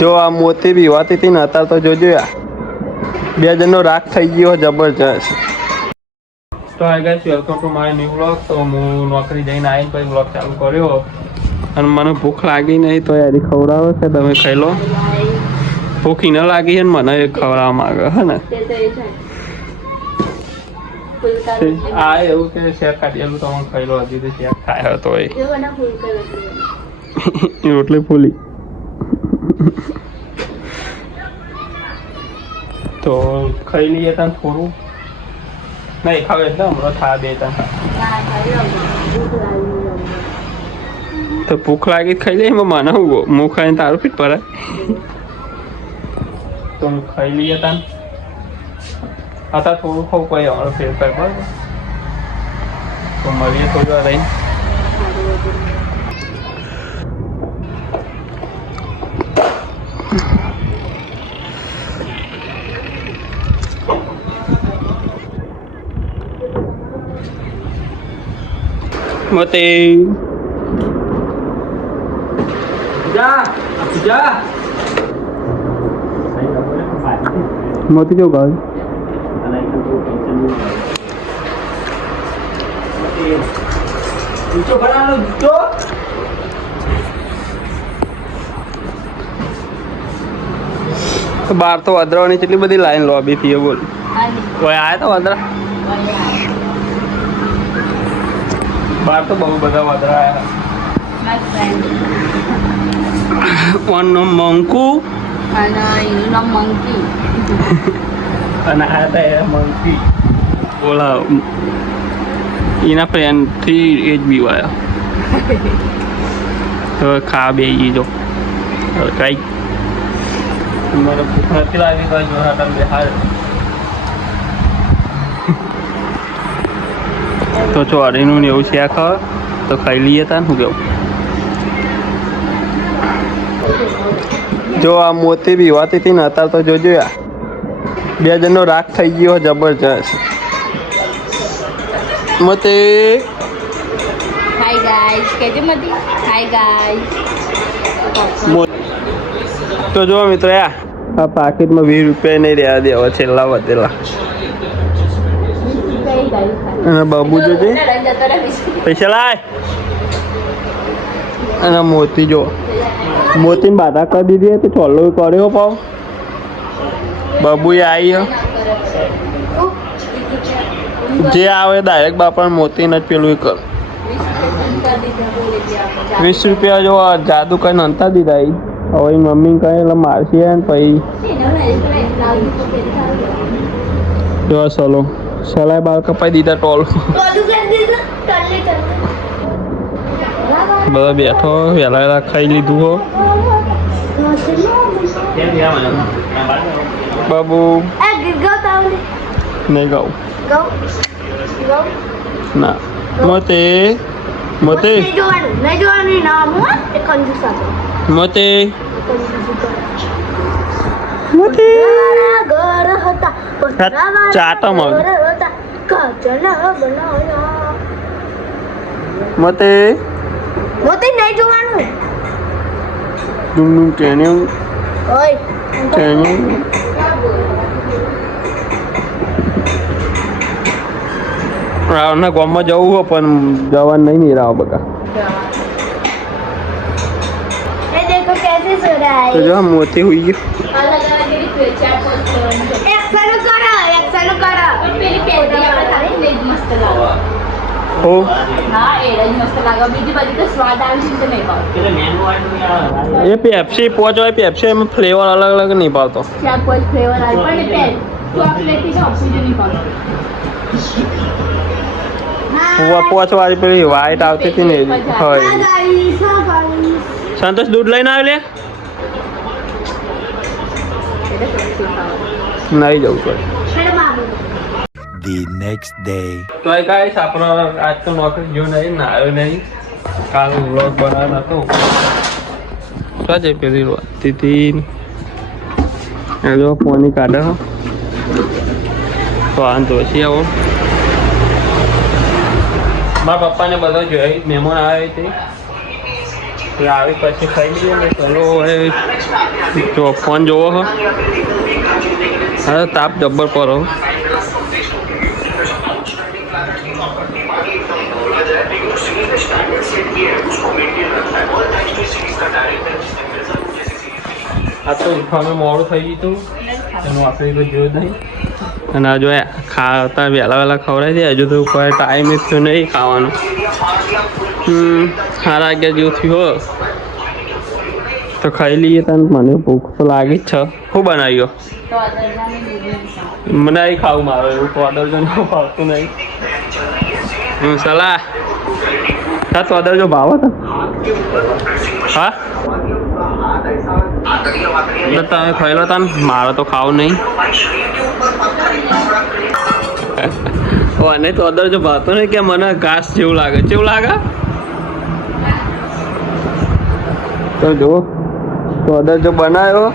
જો આ મોતી બી વાતી હતી ને અત્યારે તો જોજો યાર બે જણનો રાગ થઈ ગયો જબરજસ્ત. તો hi guys, welcome to my new vlog. તો હું નોકરી જઈને આવીને પછી વ્લોગ ચાલુ કર્યો અને મને ભૂખ લાગી નહીં તો યાર ખવડાવે છે, તમે ખાઈ લો. ભૂખી ન લાગી છે ને મને ખવડાવવા માંગે હે ને. આ એવું કે શેર કાઢેલું તો હું ખાઈ લો. હજી તો શેર ખાયો તો રોટલી ફૂલી તો ખાઈ લઈએ તને થોડું નહીં ખાવે એટલે હમણાં થા બે તને તો ભૂખ લાગી ખાઈ લઈએ મને હું ખાઈને તારું ફીટ પડે તો ખાઈ લઈએ તને અત્યારે થોડું ખાવું કોઈ હમણાં ફેરફાર બરાબર તો મળીએ થોડી વાર રહીને. મોતી જા જા મોતી કેવું ગાવ બાર તો વાદરાની કેટલી બધી લાઈન લોબી થી બોલ ઓય આયા તો વાદરા બાર તો બહુ બધા વાદળા આવ્યા. ઓનનો મંકુ અને એનું મંકી અને આ હતા મંકી બોલા એના ફ્રેન્ડથી એ જ બીવાયા. હવે ખા બે જો કઈ મને ભૂખ નથી લાગી તો જોરા તમે હાર તો ચોરીનું ને એવું શેક હોય તો ખાઈ લઈએ તા શું કેવું. જો આ મોતી બી વાતી હતી ને અત્યારે તો જોજો યાર બે જણનો રાગ થઈ ગયો જબરજસ્ત. મોતી હાય ગાઈસ કેજે મતી હાય ગાઈસ. તો જો મિત્રો યાર આ પાકીટમાં 20 રૂપિયા નહીં રહ્યા દેવા છેલ્લા વધેલા અને બાબુ જોજે પૈસા લાય અને મોતી જો મોતીને બાધા કરી દીધી તો ચોલ્લો કર્યો પાવ બાબુએ આવી જે આવે ડાયરેક્ટ બાપા મોતીને જ પેલું કર 20 રૂપિયા જો જાદુ કરીને અંતા દીધા હવે મમ્મી કહે એટલે મારશે ને પછી જો સલો સલાય બાર કપાઈ દીધા ટોલ બધા બેઠો વહેલા વહેલા ખાઈ લીધું હો. બાબુ નહીં ગાવું ના મોતી મોતી મોતી મોતી ચાટમ મોતી મોતી નહીં જોવાનું ડુંગડું ટેણ્યું ટેણ્યું રાવના ગામમાં જવું હોય પણ જવાનું નહીં નહીં રાવ બકા. ये देखो कैसे सो रहा है. તો જો મોતી હુઈ ગયો. अलग अलग एक्शन करो પેલી પેલી આપણે ખાલી ને મસ્ત લાગે. હો હા એ જ મસ્ત લાગે. બીજી બધી તો સ્વાદ આવે છે નહીં ભાવ. એ પેપ્સી પોચવાય પેપ્સી એમાં ફ્લેવર અલગ અલગ નહીં ભાવતો. ચાર પાંચ ફ્લેવર આવે પણ પેલ ચોકલેટ થી ઓક્સિજન નહીં ભાવ. પોચવાળી પેલી વ્હાઈટ આવતી હતી ને હોય. સંતોષ દૂધ લઈને આવે લે નહીં જવું પડે. The next day. તો એ ગાઈસ આપણો આજ તો નોકરી ગયો નહીં ને આવ્યો નહીં. કાલ વ્લોગ બનાવવાનો હતો શું છે પેલી તિથિ જો ફોની કાઢે તો વાંધો પછી આવો મારા પપ્પાને બધો જોઈ મહેમાન આવે છે આવી પછી ખાઈ લઈએ ને ચલો હવે જો ફોન જોવો હો હવે તાપ જબ્બર પર હો આ તો ઉઠવાનું મોડું થઈ ગયું હતું એનું આપણે કોઈ જોયું નહીં અને આ જો ખાતા વહેલા ખવડાવી દે હજુ તો કોઈ ટાઈમ જ થયો નહીં ખાવાનું 8 જેવું થયું હો તો ખાઈ લઈએ તને મને ભૂખ તો લાગી જ છે શું બનાવ્યો મને અહીં ખાવું મારો એવું તો જો ભાવતું નહીં સલાહ હા તો જો ભાવ હતા હા તમે ખાઈ લો તને મારે તો ખાવું નહીં અને તો અદર જો ભાવતો નહીં કે મને ઘાસ જેવું લાગે કેવું લાગે તો જો તો અદર જો બનાવ્યો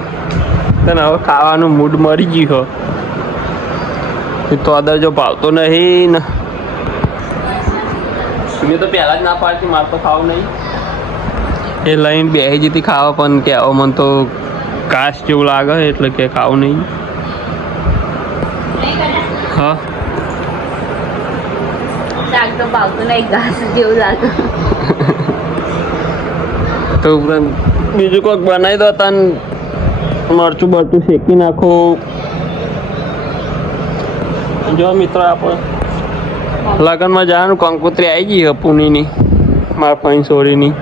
તને હવે ખાવાનું મૂડ મરી ગયું હો તો અદર જો ભાવતો નહીં ને મેં તો પહેલાં જ ના પાડતી મારે તો ખાવું નહીં એ લઈને બેસી જતી ખાવા પણ કે આવો મને તો ઘાસ જેવું લાગે એટલે કે ખાવું નહીં હા શાક તો ભાવતું નહીં ઘાસ જેવું લાગે તો બીજું કોઈક બનાવી દો તને મરચું બરચું શેકી નાખો જો મિત્રો આપણે લગ્નમાં જવાનું કંકોત્રી આવી ગઈ પુનીની મારા ફઈ સોરીની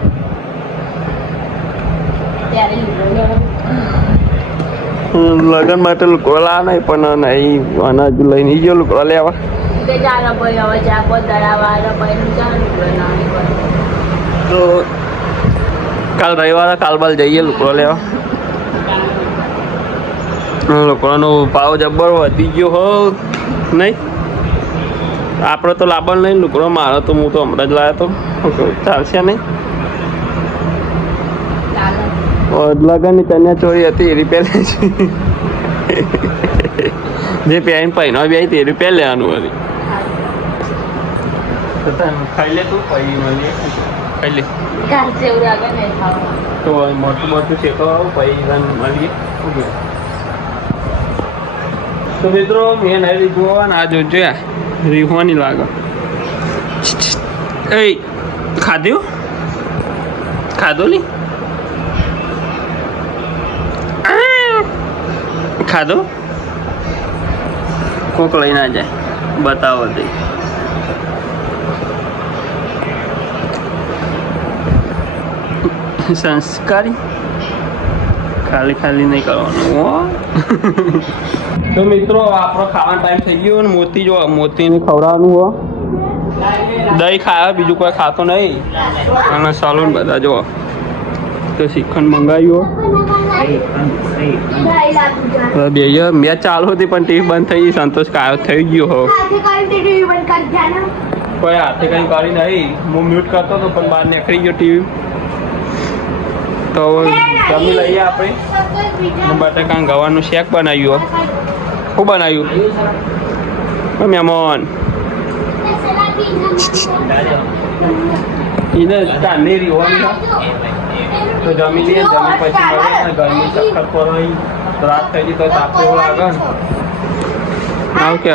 લગ્ન માટે લુકડો લાવ નહીં પણ નહીં અનાજ લઈને ગયો લુકડો લેવા તો કાલ રવિવારે કાલબાલ જઈએ લુકડો લેવા લુકડાનો ભાવ જબ્બર વધી ગયો હો નહીં આપણે તો લાવવાનું નહીં લુકડો મારો તો હું તો હમણાં જ લાવ્યો તો ચાલશે નહીં લગનની ચણિયા ચોરી હતી એ પહેલે જે પહેરીને પહેરવા બી આવી તે પહેર લેવાનું હતી ખાઈ લે તું પછી મળીએ ખાઈ લે તો મોટું મોટું શેકો પછી મળીએ તો મિત્રો મેં નહીં લીધું હોવા ને આ જો જોયા રીહવાની લાગે એ ખાધું ખાધું નહીં ખાધું કોક લઈને આ જાય બતાવો દે સંસ્કારી ખાલી ખાલી નહીં કરવાનું તો મિત્રો આપણો ખાવાનો ટાઈમ થઈ ગયો ને મોતી જો મોતીને ખવડાવવાનું હો દહીં ખાયા બીજું કોઈ ખાતો નહીં અને સલૂન બધા જો તો શ્રીખંડ મંગાવ્યું બે મેચ ચાલુ હતી પણ ટીવી બંધ થઈ ગઈ સંતોષ કાયો થઈ ગયો હો કોઈ હાથે કંઈ કરી નહીં હું મ્યુટ કરતો હતો પણ બહાર નીકળી ગયો ટીવી તો જમી લઈએ આપણે બટાકા ગવાનું શેક બનાવ્યું શું બનાવ્યું મહેમાન એને ચાંદેરી હોવાની તો જમી લઈએ જમી પછી મળે ગરમી સખત પર રાત થઈ ગઈ તો તાપ એવું લાગે ને આવ કે